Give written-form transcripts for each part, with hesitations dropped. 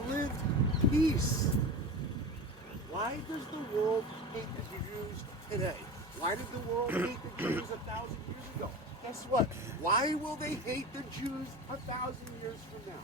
lived peace. Why does the world hate the Jews today? Why did the world hate the Jews 1,000 years ago? Guess what? Why will they hate the Jews 1,000 years from now?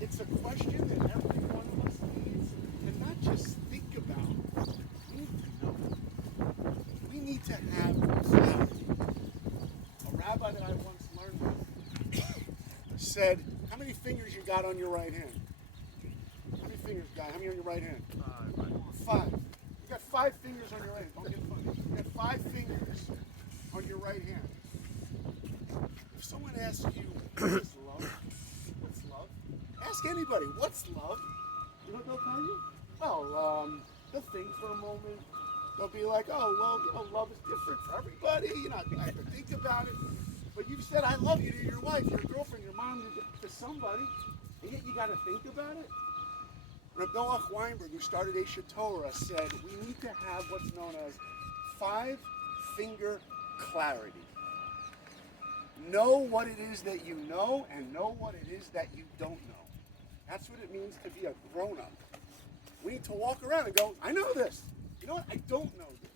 It's a question that every one of us needs to not just think about. We need to know. We need to have clarity. A rabbi that I once learned with said, how many fingers you got on your right hand? How many fingers, guy? How many on your right hand? Five. You got 5 fingers on your right hand. Don't get funny. You got 5 fingers on your right hand. If someone asks you, what is love? What's love? Ask anybody, what's love? You know what they'll tell you? Well, they'll think for a moment. They'll be like, oh, well, you know, love is different for everybody. You're not going to think about it. But you've said, I love you to your wife, your girlfriend, your mom, to somebody, and yet you got to think about it. Reb Noach Weinberg, who started Eshet Torah, said we need to have what's known as 5-finger clarity. Know what it is that you know and know what it is that you don't know. That's what it means to be a grown-up. We need to walk around and go, I know this. You know what? I don't know this.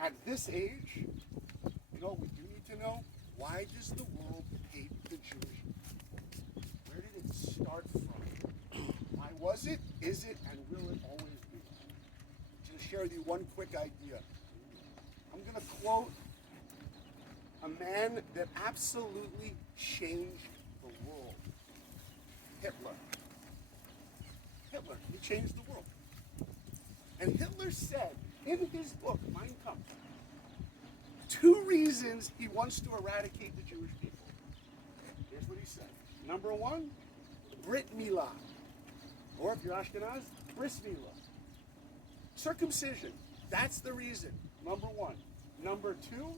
At this age, you know what we do need to know? Why does the world hate the Jewish people? Where did it start from? Why was it, is it, and will it always be? I'm going to share with you one quick idea. I'm going to quote a man that absolutely changed the world. Hitler. Hitler, he changed the world. And Hitler said in his book, Mein Kampf, 2 reasons he wants to eradicate the Jewish people. Here's what he said. Number 1, Brit Milah. Or if you're Ashkenaz, Bris Milah. Circumcision. That's the reason. Number 1. Number 2,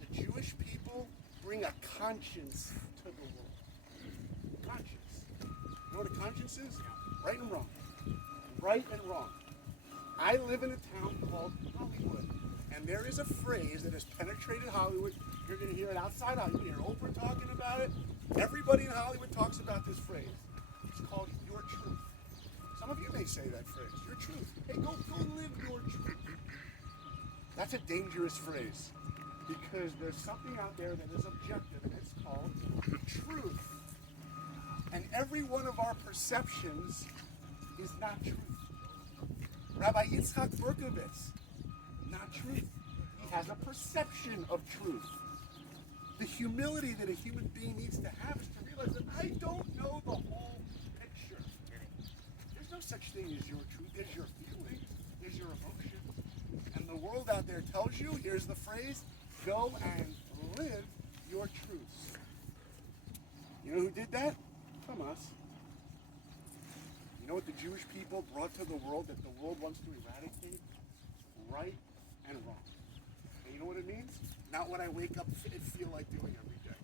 the Jewish people bring a conscience to the world. Conscience. You know what a conscience is? Right and wrong. Right and wrong. I live in a town called Hollywood. And there is a phrase that has penetrated Hollywood. You're going to hear it outside Hollywood. You hear Oprah talking about it. Everybody in Hollywood talks about this phrase. It's called your truth. Some of you may say that phrase, your truth. Hey, go live your truth. That's a dangerous phrase because there's something out there that is objective and it's called truth. And every one of our perceptions is not truth. Rabbi Yitzchak Berkovitz, not truth. He has a perception of truth. The humility that a human being needs to have is to realize that I don't know the whole picture. There's no such thing as your truth. There's your feeling. There's your emotion. And the world out there tells you, here's the phrase, go and live your truths. You know who did that? Hamas. You know what the Jewish people brought to the world that the world wants to eradicate? Right and wrong. And you know what it means? Not what I wake up and feel like doing every day.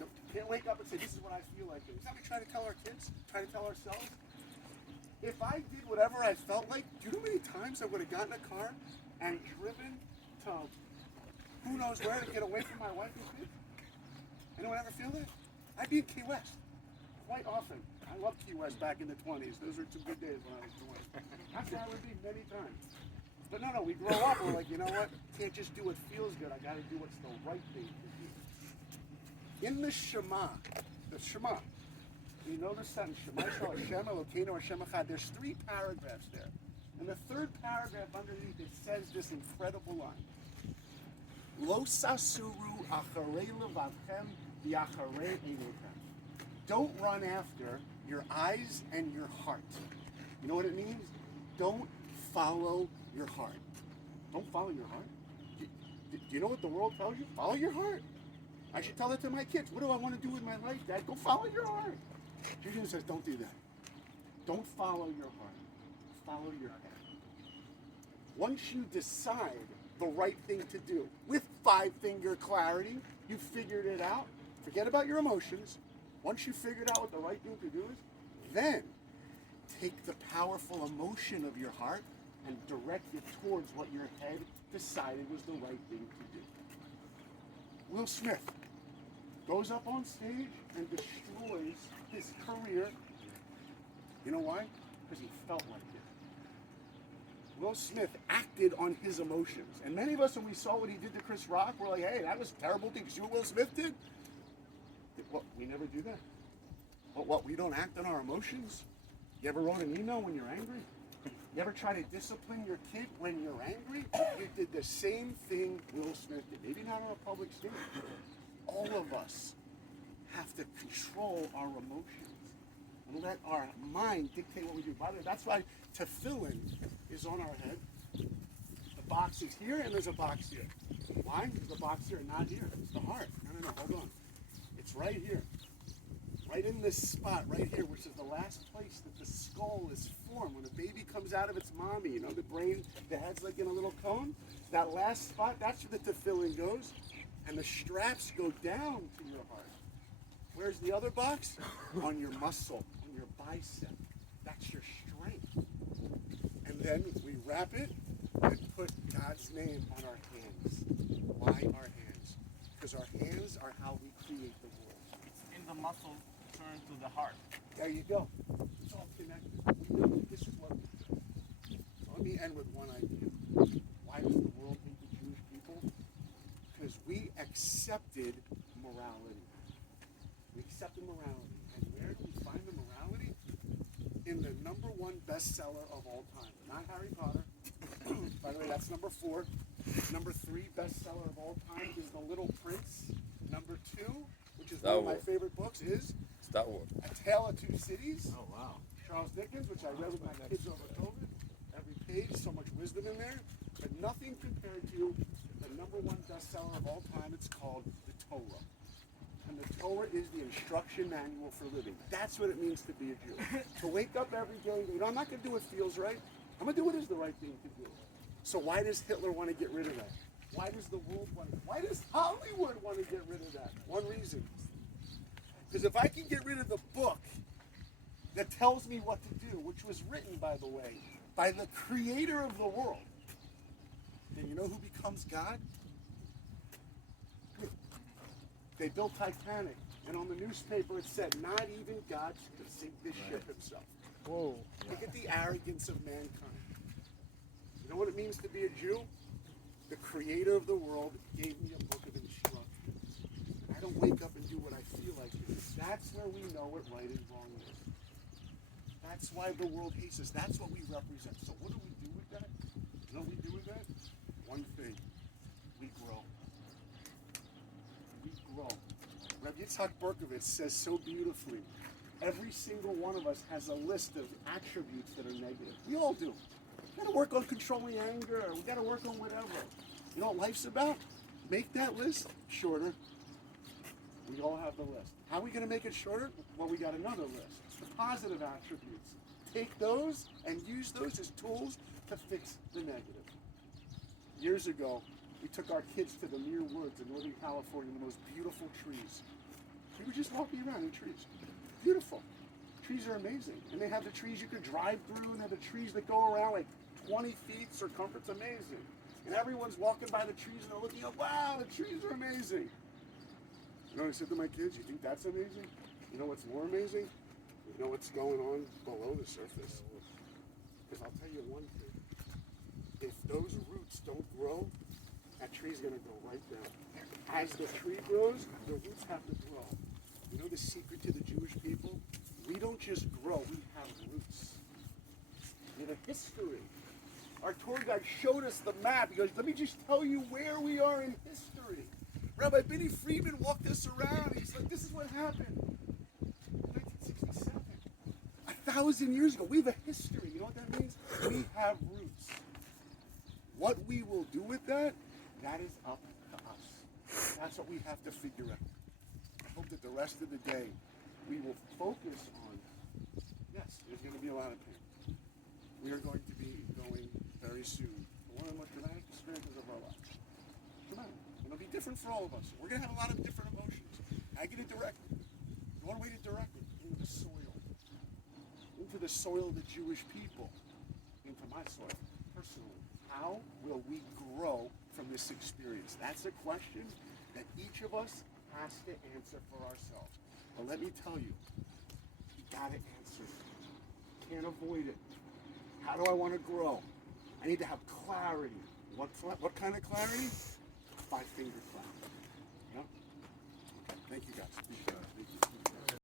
No, you can't wake up and say, this is what I feel like doing. Is that what we try to tell our kids? Try to tell ourselves? If I did whatever I felt like, do you know how many times I would have gotten a car and driven to who knows where to get away from my wife and kids? Anyone ever feel that? I'd be in Key West quite often. I loved Key West back in the 20s. Those were some good days when I was doing it. That's where I would be many times. But no, we grow up, we're like, you know what? Can't just do what feels good. I got to do what's the right thing to do. In the Shema, you know the sentence, Shema Yisrael Hashem Elokeinu Hashem Echad. There's 3 paragraphs there. And the 3rd paragraph underneath it says this incredible line. Lo sasuru acharei levavchem v'acharei einechem. Don't run after your eyes and your heart. You know what it means? Don't follow your heart. Don't follow your heart. Do you know what the world tells you? Follow your heart. I should tell that to my kids. What do I want to do with my life, Dad? Go follow your heart. Jesus says, don't do that. Don't follow your heart. Follow your head. Once you decide the right thing to do, with 5-finger clarity, you figured it out. Forget about your emotions. Once you figured out what the right thing to do is, then take the powerful emotion of your heart and direct it towards what your head decided was the right thing to do. Will Smith goes up on stage and destroys his career You know why? Because he felt like it. Will Smith acted on his emotions. And many of us, when we saw what he did to Chris Rock, we're like, hey, that was a terrible thing. You see what Will Smith did? What, we never do that. But what, we don't act on our emotions? You ever wrote an email when you're angry? You ever try to discipline your kid when you're angry? You did the same thing Will Smith did. Maybe not on a public stage. All of us have to control our emotions and let our mind dictate what we do. By the way, that's why tefillin is on our head. The box is here and there's a box here. Why? There's a box here and not here. It's the heart. No, hold on. It's right here. Right in this spot, right here, which is the last place that the skull is formed. When a baby comes out of its mommy, you know, the brain, the head's like in a little cone. That last spot, that's where the tefillin goes. And the straps go down to your heart. Where's the other box? On your muscle, on your bicep. That's your strength. And then we wrap it and put God's name on our hands. Why our hands? Because our hands are how we create the world. In the muscle turn to the heart. There you go. It's all connected. We know that this is what we do. So let me end with one idea. Why does the world hate the Jewish people? Because we accepted morality. We accepted morality. And where do we find the morality? In the #1 bestseller of all time. Not Harry Potter. By the way, that's number 4. Number 3 bestseller of all time is The Little Prince. Number 2, which is one of my favorite books, is Star Wars. A Tale of Two Cities. Oh wow. Charles Dickens, which I read with my kids over COVID. Every page, so much wisdom in there. But nothing compared to the #1 bestseller of all time. It's called the Torah. And the Torah is the instruction manual for living. That's what it means to be a Jew. To wake up every day and go, you know, I'm not going to do what feels right. I'm going to do what is the right thing to do. So why does Hitler want to get rid of that? Why does the world want to? Why does Hollywood want to get rid of that? One reason. Because if I can get rid of the book that tells me what to do, which was written, by the way, by the creator of the world, then you know who becomes God? They built Titanic, and on the newspaper it said, not even God could sink this ship himself. Whoa. Look at the arrogance of mankind. You know what it means to be a Jew? The creator of the world gave me a book of instructions. And I don't wake up and do what I feel like doing. That's where we know what right and wrong is. That's why the world hates us. That's what we represent. So what do we do with that? You know what we do with that? One thing. We grow. We grow. Rabbi Yitzhak Berkovitz says so beautifully, every single one of us has a list of attributes that are negative. We all do. We got to work on controlling anger. We got to work on whatever. You know what life's about? Make that list shorter. We all have the list. How are we going to make it shorter? Well, we got another list. The positive attributes. Take those and use those as tools to fix the negative. Years ago, we took our kids to the Muir Woods in Northern California, the most beautiful trees. We were just walking around in trees. Beautiful. Trees are amazing. And they have the trees you could drive through, and they have the trees that go around like 20 feet circumference. Amazing. And everyone's walking by the trees and they're looking up, wow, the trees are amazing. You know what I said to my kids? You think that's amazing? You know what's more amazing? You know what's going on below the surface? Because I'll tell you one thing. If those roots don't grow, that tree's going to go right down. As the tree grows, the roots have to grow. You know the secret to the Jewish people? We don't just grow, we have roots. We have a history. Our tour guide showed us the map. He goes, let me just tell you where we are in history. Rabbi Benny Friedman walked us around. He's like, this is what happened in 1967. 1,000 years ago. We have a history. You know what that means? We have roots. What we will do with that, that is up to us. That's what we have to figure out. I hope that the rest of the day we will focus on, yes, there's going to be a lot of pain. We are going to be going very soon to one of the most dramatic experiences of our lives. Dramatic. It'll be different for all of us. We're going to have a lot of different emotions. I get it directly. One way to direct it into the soil. Into the soil of the Jewish people. Into my soil, personally. How will we grow from this experience? That's a question that each of us has to answer for ourselves. But let me tell you, you gotta answer it. can't avoid it. How do I want to grow? I need to have clarity. What kind of clarity? 5-finger clarity. Yeah? Okay. Thank you guys. Appreciate it.